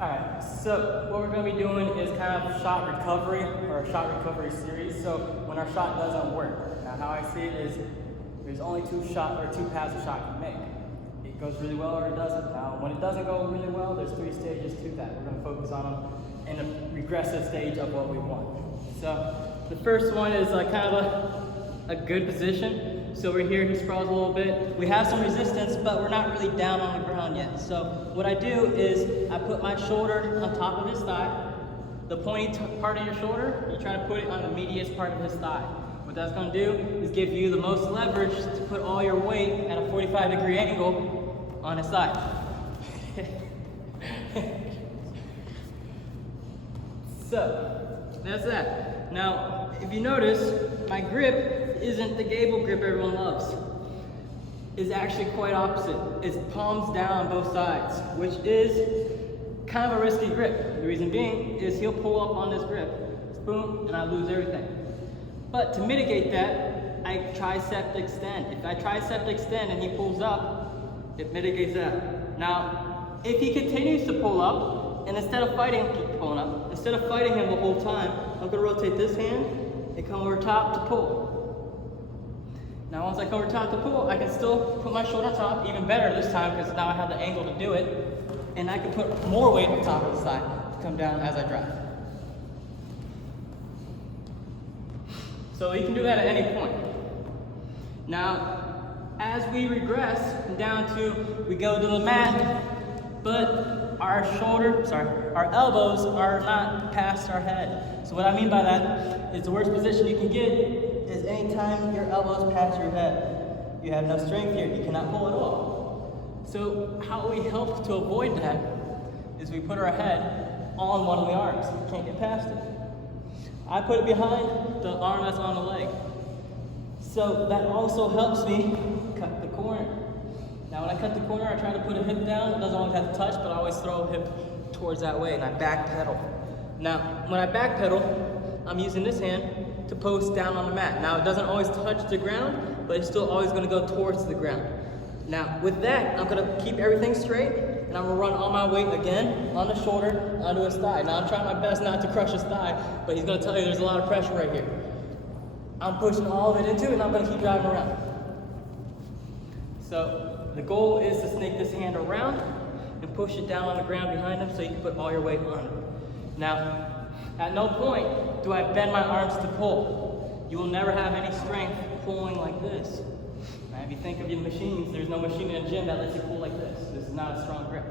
Alright, so what we're going to be doing is kind of shot recovery, or a shot recovery series. So when our shot doesn't work, now how I see it is there's only two paths a shot can make. It goes really well or it doesn't. Now when it doesn't go really well, there's 3 stages to that. We're going to focus on them in a regressive stage of what we want. So the first one is kind of a good position. So we're here, he sprawls a little bit. We have some resistance, but we're not really down on the ground yet. So what I do is I put my shoulder on top of his thigh. The pointy part of your shoulder, you try to put it on the meatiest part of his thigh. What that's going to do is give you the most leverage to put all your weight at a 45-degree angle on his thigh. So that's that. Now, if you notice, my grip isn't the gable grip everyone loves. It's actually quite opposite. It's palms down on both sides, which is kind of a risky grip. The reason being is he'll pull up on this grip, boom, and I lose everything. But to mitigate that, I tricep extend. If I tricep extend and he pulls up, it mitigates that. Now, if he continues to pull up, and instead of fighting, keep pulling up, instead of fighting him the whole time, I'm gonna rotate this hand and come over top to pull. Now once I come over top to pull, I can still put my shoulder on top, even better this time because now I have the angle to do it, and I can put more weight on top of the side to come down as I drive. So you can do that at any point. Now, as we regress down to, we go to the mat, but our elbows are not past our head. So what I mean by that is the worst position you can get is anytime your elbow's past your head. You have no strength here, you cannot pull at all. So how we help to avoid that is we put our head on one of the arms. You can't get past it. I put it behind the arm that's on the leg. So that also helps me cut the corner. Now when I cut the corner, I try to put a hip down. It doesn't always have to touch, but I always throw a hip towards that way and I back pedal. Now, when I back pedal, I'm using this hand to post down on the mat. Now it doesn't always touch the ground, but it's still always gonna go towards the ground. Now with that, I'm gonna keep everything straight and I'm gonna run all my weight again on the shoulder onto his thigh. Now I'm trying my best not to crush his thigh, but he's gonna tell you there's a lot of pressure right here. I'm pushing all of it into it and I'm gonna keep driving around. So the goal is to snake this hand around and push it down on the ground behind him so you can put all your weight on it. Now, at no point do I bend my arms to pull. You will never have any strength pulling like this. Now, if you think of your machines, there's no machine in a gym that lets you pull like this. This is not a strong grip.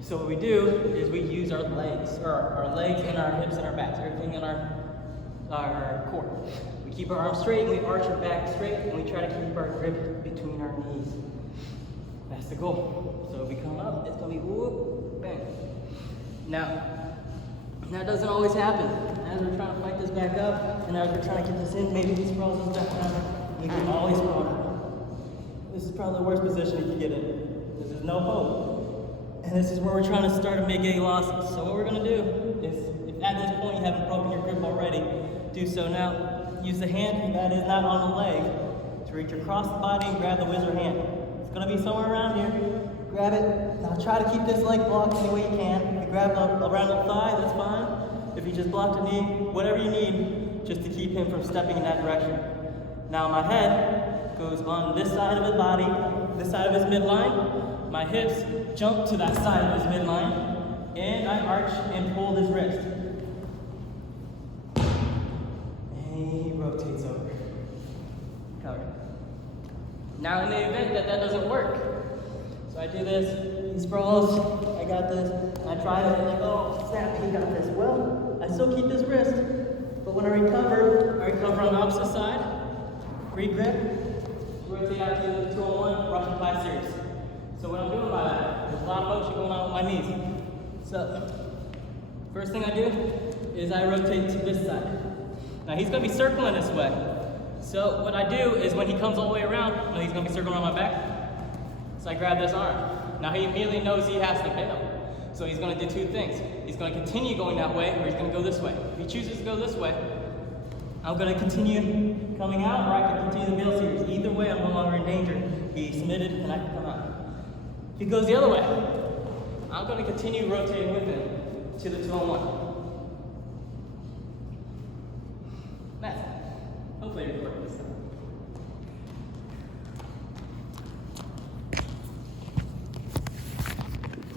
So what we do is we use our legs, or our legs and our hips and our backs, everything in our core. We keep our arms straight and we arch our back straight and we try to keep our grip between our knees. That's the goal. So if we come up, it's gonna be whoop, bang. Now, that doesn't always happen. As we're trying to fight this back up, and as we're trying to get this in, maybe he sprawls us back down. We get always sprawled out. This is probably the worst position you can get in. This is no hope. And this is where we're trying to start to mitigate losses. So what we're gonna do is, if at this point you haven't broken your grip already, do so now. Use the hand that is not on the leg to reach across the body and grab the whizzer hand. It's gonna be somewhere around here. Grab it. Now try to keep this leg blocked any way you can. If you grab around the thigh, that's fine. If you just block the knee, whatever you need, just to keep him from stepping in that direction. Now my head goes on this side of his body, this side of his midline. My hips jump to that side of his midline, and I arch and pull his wrist. And he rotates over. Cover. Now in the event that that doesn't work, so I do this, he sprawls, I got this, I try it, and like, oh, snap, he got this. Well, I still keep his wrist, but when I recover on the opposite side, re-grip, rotate out to the 2-on-1, Russian 5 series. So what I'm doing by that, there's a lot of motion going on with my knees. So, first thing I do is I rotate to this side. Now he's gonna be circling this way. So what I do is when he comes all the way around, he's gonna be circling around my back. So I grab this arm. Now he immediately knows he has to bail. So he's gonna do 2 things. He's gonna continue going that way, or he's gonna go this way. If he chooses to go this way, I'm gonna continue coming out, or I can continue the bail series. Either way, I'm no longer in danger. He submitted, and I can come out. If he goes the other way, I'm I'm going to continue rotating with him to the 2-on-1. Nice. Hopefully you recorded this time.